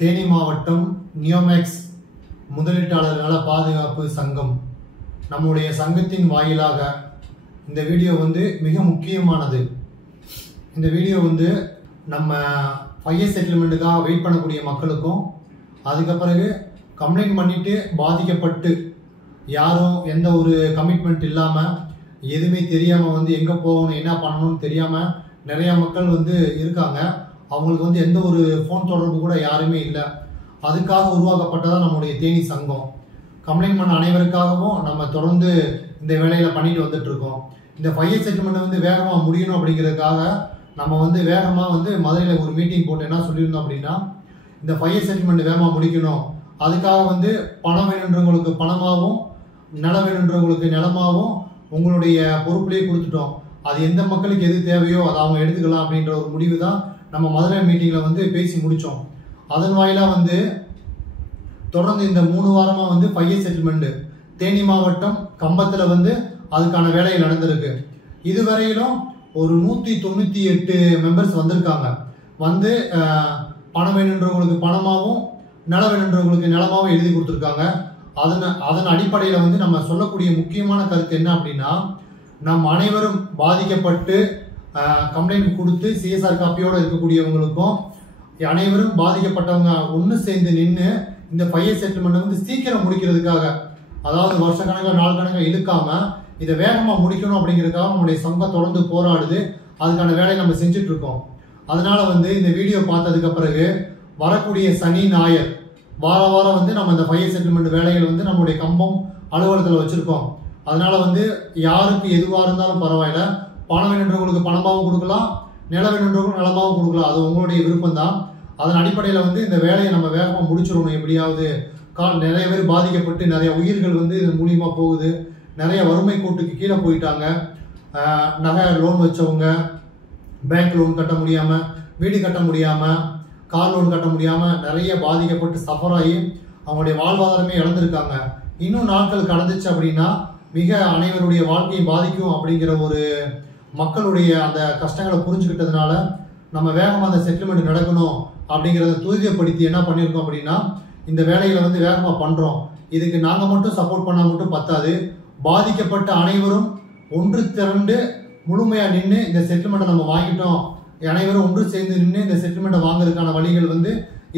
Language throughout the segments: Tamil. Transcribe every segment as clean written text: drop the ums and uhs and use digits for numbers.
தேனி மாவட்டம் நியோமேக்ஸ் முதலீட்டாளர் நல பாதுகாப்பு சங்கம் நம்முடைய சங்கத்தின் வாயிலாக இந்த வீடியோ மிக முக்கியமானது. இந்த வீடியோ நம்ம ஃபையர் செட்டில்மெண்ட்டுக்காக வெயிட் பண்ணக்கூடிய மக்களுக்கும், அதுக்கப்பிறகு கம்ப்ளைண்ட் பண்ணிட்டு பாதிக்கப்பட்டு யாரும் எந்த ஒரு கமிட்மெண்ட் இல்லாமல் எதுவுமே தெரியாமல் எங்கே போகணும் என்ன பண்ணணும்னு தெரியாமல் நிறையா மக்கள் இருக்காங்க. அவங்களுக்கு எந்த ஒரு ஃபோன் தொடர்பு கூட யாருமே இல்லை. அதுக்காக உருவாக்கப்பட்டதான் நம்முடைய தேனி சங்கம். கம்ப்ளைண்ட் பண்ண அனைவருக்காகவும் நம்ம தொடர்ந்து இந்த வேலையில் பண்ணிட்டு வந்துட்டு இருக்கோம். இந்த ஃபையர் செட்டில்மெண்ட் வேகமாக முடியணும் அப்படிங்கிறதுக்காக நம்ம வேகமாக மதுரையில் ஒரு மீட்டிங் போட்டு என்ன சொல்லியிருந்தோம் அப்படின்னா, இந்த ஃபையர் செட்டில்மெண்ட் வேகமாக முடிக்கணும். அதுக்காக பணம் வேணுன்றவங்களுக்கு பணமாகவும் நிலம் வேணுன்றவங்களுக்கு நிலமாகவும் உங்களுடைய பொறுப்புலேயே கொடுத்துட்டோம். அது எந்த மக்களுக்கு எது தேவையோ அதை அவங்க எடுத்துக்கலாம் அப்படின்ற ஒரு முடிவு தான் நம்ம மதுரை மீட்டிங்கில் பேசி முடித்தோம். அதன் வாயிலாக தொடர்ந்து இந்த 3 வாரமாக ஃபையர் செட்டில்மெண்ட் தேனி மாவட்டம் கம்பத்தில் அதுக்கான வேலைகள் நடந்திருக்கு. இதுவரையிலும் ஒரு 198 மெம்பர்ஸ் வந்திருக்காங்க. பணம் வேணுன்றவங்களுக்கு பணமாகவும் நிலம் வேணுன்றவங்களுக்கு நிலமாகவும் எழுதி கொடுத்துருக்காங்க. அதன் அடிப்படையில் நம்ம சொல்லக்கூடிய முக்கியமான கருத்து என்ன அப்படின்னா, நம் அனைவரும் பாதிக்கப்பட்டு கம்ப்ளைண்ட் கொடுத்து சிஎஸ்ஆர் காப்பியோடு இருக்கக்கூடியவங்களுக்கும் அனைவரும் பாதிக்கப்பட்டவங்க ஒன்று சேர்ந்து நின்று இந்த ஃபையர் செட்டில்மெண்ட் சீக்கிரம் முடிக்கிறதுக்காக, அதாவது வருஷக்கணக்கில் நாள் கணக்கில் இழுக்காம இதை வேகமாக முடிக்கணும் அப்படிங்கிறதுக்காக நம்முடைய சங்கம் தொடர்ந்து போராடுது. அதுக்கான வேலையை நம்ம செஞ்சுட்டு இருக்கோம். அதனால இந்த வீடியோ பார்த்ததுக்கு பிறகு வரக்கூடிய சனி ஞாயிறு வாரம் நம்ம இந்த ஃபையர் செட்டில்மெண்ட் வேலைகள் நம்முடைய கம்பம் அலுவலகத்தில் வச்சிருக்கோம். அதனால யாருக்கு எதுவாக இருந்தாலும் பரவாயில்ல, பணம் வேணுன்றவங்களுக்கு பணமாகவும் கொடுக்கலாம், நிலம் வேணுன்றவங்களுக்கு நிலமாகவும் கொடுக்கலாம். அது உங்களுடைய விருப்பம் தான். அதன் அடிப்படையில் இந்த வேலையை நம்ம வேகமாக முடிச்சிடணும். எப்படியாவது நிறைய பேர் பாதிக்கப்பட்டு நிறைய உயிர்கள் இதன் மூலியமாக போகுது. நிறைய வறுமை கோட்டுக்கு கீழே போயிட்டாங்க. நகை லோன் வச்சவங்க பேங்க் லோன் கட்ட முடியாமல், வீடு கட்ட முடியாமல், கார் லோன் கட்ட முடியாமல் நிறைய பாதிக்கப்பட்டு சஃபர் ஆகி அவங்களுடைய வாழ்வாதாரமே இழந்திருக்காங்க. இன்னும் நாட்கள் கடந்துச்சு அப்படின்னா மிக அனைவருடைய வாழ்க்கையை பாதிக்கும் அப்படிங்கிற ஒரு மக்களுடைய அந்த கஷ்டங்களை புரிஞ்சுக்கிட்டதுனால நம்ம வேகமாக அந்த செட்டில்மெண்ட் நடக்கணும் அப்படிங்கிறத துரிதப்படுத்தி என்ன பண்ணியிருக்கோம் அப்படின்னா, இந்த வேலைகளை வேகமாக பண்ணுறோம். இதுக்கு நாங்கள் மட்டும் சப்போர்ட் பண்ணால் மட்டும் பத்தாது. பாதிக்கப்பட்ட அனைவரும் ஒன்று திரண்டு முழுமையாக நின்று இந்த செட்டில்மெண்ட்டை நம்ம வாங்கிட்டோம், அனைவரும் ஒன்று சேர்ந்து நின்று இந்த செட்டில்மெண்ட்டை வாங்குறதுக்கான வழிகள்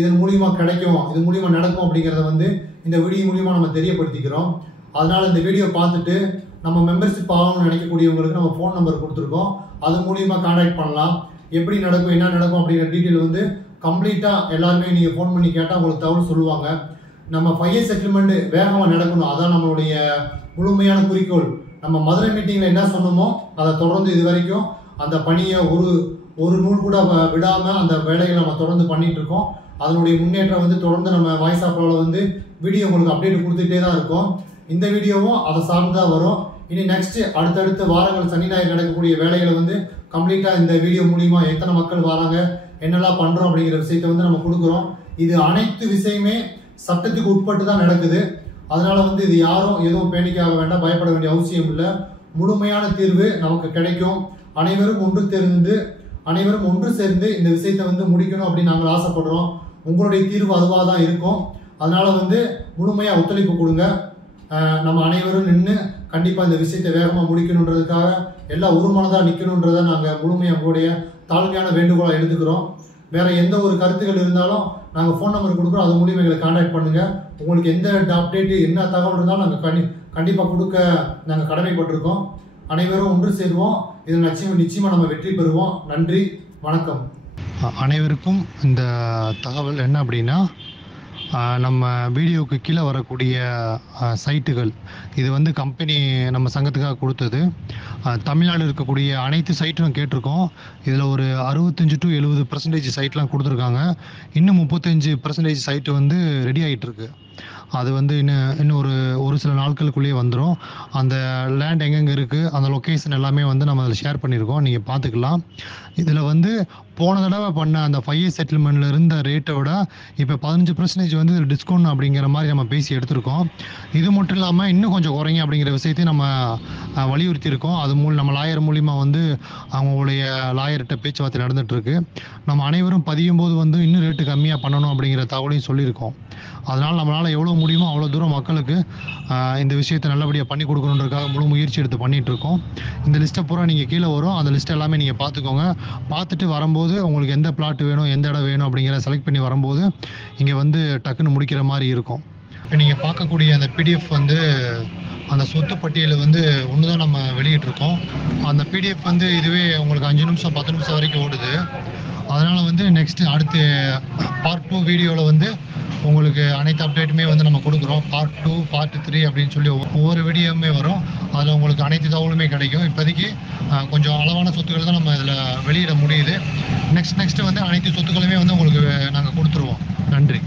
இதன் மூலியமாக கிடைக்கும், இது மூலியமாக நடக்கும் அப்படிங்கிறத இந்த வீடியோ மூலியமாக நம்ம தெரியப்படுத்திக்கிறோம். அதனால இந்த வீடியோ பார்த்துட்டு நம்ம மெம்பர்ஷிப் ஆகணும்னு நினைக்கக்கூடியவங்களுக்கு நம்ம ஃபோன் நம்பர் கொடுத்துருக்கோம். அது மூலியமாக கான்டாக்ட் பண்ணலாம். எப்படி நடக்கும் என்ன நடக்கும் அப்படிங்கிற டீட்டெயில் கம்ப்ளீட்டாக எல்லாருமே நீங்கள் ஃபோன் பண்ணி கேட்டால் உங்களுக்கு தகவல் சொல்லுவாங்க. நம்ம ஃபையர் செட்டில்மெண்ட் வேகமாக நடக்கணும், அதான் நம்மளுடைய முழுமையான குறிக்கோள். நம்ம மதுரை மீட்டிங்கில் என்ன சொன்னோமோ அதை தொடர்ந்து இது வரைக்கும் அந்த பணியை ஒரு நூல் கூட விடாமல் அந்த வேலைகளை நம்ம தொடர்ந்து பண்ணிட்டு இருக்கோம். அதனுடைய முன்னேற்றம் தொடர்ந்து நம்ம வாய்ஸ் ஆப்ல வீடியோ உங்களுக்கு அப்டேட் கொடுத்துட்டே தான் இருக்கோம். இந்த வீடியோவும் அதை சார்ந்துதான் வரும். இனி நெக்ஸ்ட் அடுத்தடுத்த வாரங்கள் சனி ஞாயிறு நடக்கக்கூடிய வேலைகளை கம்ப்ளீட்டாக இந்த வீடியோ மூலியமா எத்தனை மக்கள் வராங்க, என்னெல்லாம் பண்ணுறோம் அப்படிங்கிற விஷயத்தை நம்ம கொடுக்குறோம். இது அனைத்து விஷயமே சட்டத்துக்கு உட்பட்டு தான் நடக்குது. அதனால இது யாரும் எதுவும் பேனிக்காக வேண்டாம், பயப்பட வேண்டிய அவசியம் இல்லை. முழுமையான தீர்வு நமக்கு கிடைக்கும். அனைவரும் ஒன்று சேர்ந்து இந்த விஷயத்தை முடிக்கணும் அப்படின்னு நாங்கள் ஆசைப்படுறோம். உங்களுடைய தீர்வு அதுவாக தான் இருக்கும். அதனால முழுமையாக ஒத்துழைப்பு கொடுங்க. நம்ம அனைவரும் நின்று கண்டிப்பாக இந்த விஷயத்தை வேகமாக முடிக்கணுன்றதுக்காக எல்லாம் ஒரு மனதாக நிற்கணுன்றதை நாங்கள் முழுமையாக உங்களுடைய தாழ்மையான வேண்டுகோளை எடுத்துக்கிறோம். வேற எந்த ஒரு கருத்துக்கள் இருந்தாலும் நாங்கள் ஃபோன் நம்பர் கொடுக்குறோம். அது மூலியமாக எங்களை கான்டாக்ட் பண்ணுங்க. உங்களுக்கு எந்த அப்டேட்டு என்ன தகவல் இருந்தாலும் நாங்கள் கண்டிப்பாக கொடுக்க நாங்கள் கடமைப்பட்டிருக்கோம். அனைவரும் ஒன்று சேருவோம். இதில் நிச்சயமாக நம்ம வெற்றி பெறுவோம். நன்றி, வணக்கம். அனைவருக்கும் இந்த தகவல் என்ன அப்படின்னா, நம்ம வீடியோவுக்கு கீழே வரக்கூடிய சைட்டுகள் இது கம்பெனி நம்ம சங்கத்துக்காக கொடுத்தது. தமிழ்நாடு இருக்கக்கூடிய அனைத்து சைட்டும் கேட்டிருக்கோம். இதில் ஒரு 65 to 70% சைட்லாம் கொடுத்துருக்காங்க. இன்னும் 35% சைட்டு ரெடி ஆகிட்டுருக்கு. அது இன்னும் ஒரு சில நாட்களுக்குள்ளேயே வந்துடும். அந்த லேண்ட் எங்கெங்கே இருக்குது, அந்த லொக்கேஷன் எல்லாமே நம்ம அதில் ஷேர் பண்ணியிருக்கோம், நீங்கள் பார்த்துக்கலாம். இதில் போன தடவை பண்ண அந்த 5 இயர் செட்டில்மெண்ட்ல இருந்த ரேட்டை விட இப்போ 15% வந்து டிஸ்கவுண்ட் அப்படிங்கிற மாதிரி நம்ம பேசி எடுத்திருக்கோம். இது மட்டும் இல்லாமல் இன்னும் கொஞ்சம் குறைங்க அப்படிங்கிற விஷயத்தையும் நம்ம வலியுறுத்தி இருக்கோம். அது நம்ம லாயர் மூலிமா வந்து அவங்களுடைய லாயர்கிட்ட பேச்சுவார்த்தை நடந்துட்டு இருக்கு. நம்ம அனைவரும் பதியும் போது வந்து இன்னும் ரேட்டு கம்மியாக பண்ணணும் அப்படிங்கிற தகவலையும் சொல்லியிருக்கோம். அதனால் நம்மளால் எவ்வளோ முடியுமோ அவ்வளோ தூரம் மக்களுக்கு இந்த விஷயத்தை நல்லபடியாக பண்ணி கொடுக்கணுன்றதுக்காக முழு முயற்சி எடுத்து பண்ணிட்டு இருக்கோம். இந்த லிஸ்ட்டை பூரா நீங்கள் கீழே வரும், அந்த லிஸ்ட் எல்லாமே நீங்கள் பார்த்துக்கோங்க. பார்த்துட்டு வரும்போது உங்களுக்கு எந்த பிளாட் வேணும், எந்த இடம் வேணும் அப்படிங்கிற செலக்ட் பண்ணி வரும்போது இங்கே வந்து டக்குன்னு முடிக்கிற மாதிரி இருக்கும். இப்போ நீங்கள் பார்க்கக்கூடிய அந்த பிடிஎஃப் வந்து அந்த சொத்து பட்டியல் வந்து ஒன்று தான் நம்ம வெளியிட்டிருக்கோம். அந்த பிடிஎஃப் வந்து இதுவே உங்களுக்கு 5 நிமிஷம் 10 நிமிஷம் வரைக்கும் ஓடுது. அதனால் வந்து அடுத்து பார்ட் 2 வீடியோவில் வந்து உங்களுக்கு அனைத்து அப்டேட்டுமே வந்து நம்ம கொடுக்குறோம். பார்ட் 2, பார்ட் 3 அப்படின்னு சொல்லி ஒவ்வொரு வீடியோவுமே வரும். அதில் உங்களுக்கு அனைத்து தகவலுமே கிடைக்கும். இப்போதைக்கு கொஞ்சம் அளவான சொத்துக்கள் தான் நம்ம இதில் வெளியிட முடியுது. நெக்ஸ்ட் வந்து அனைத்து சொத்துக்களுமே வந்து உங்களுக்கு நாங்கள் கொடுத்துருவோம். நன்றி.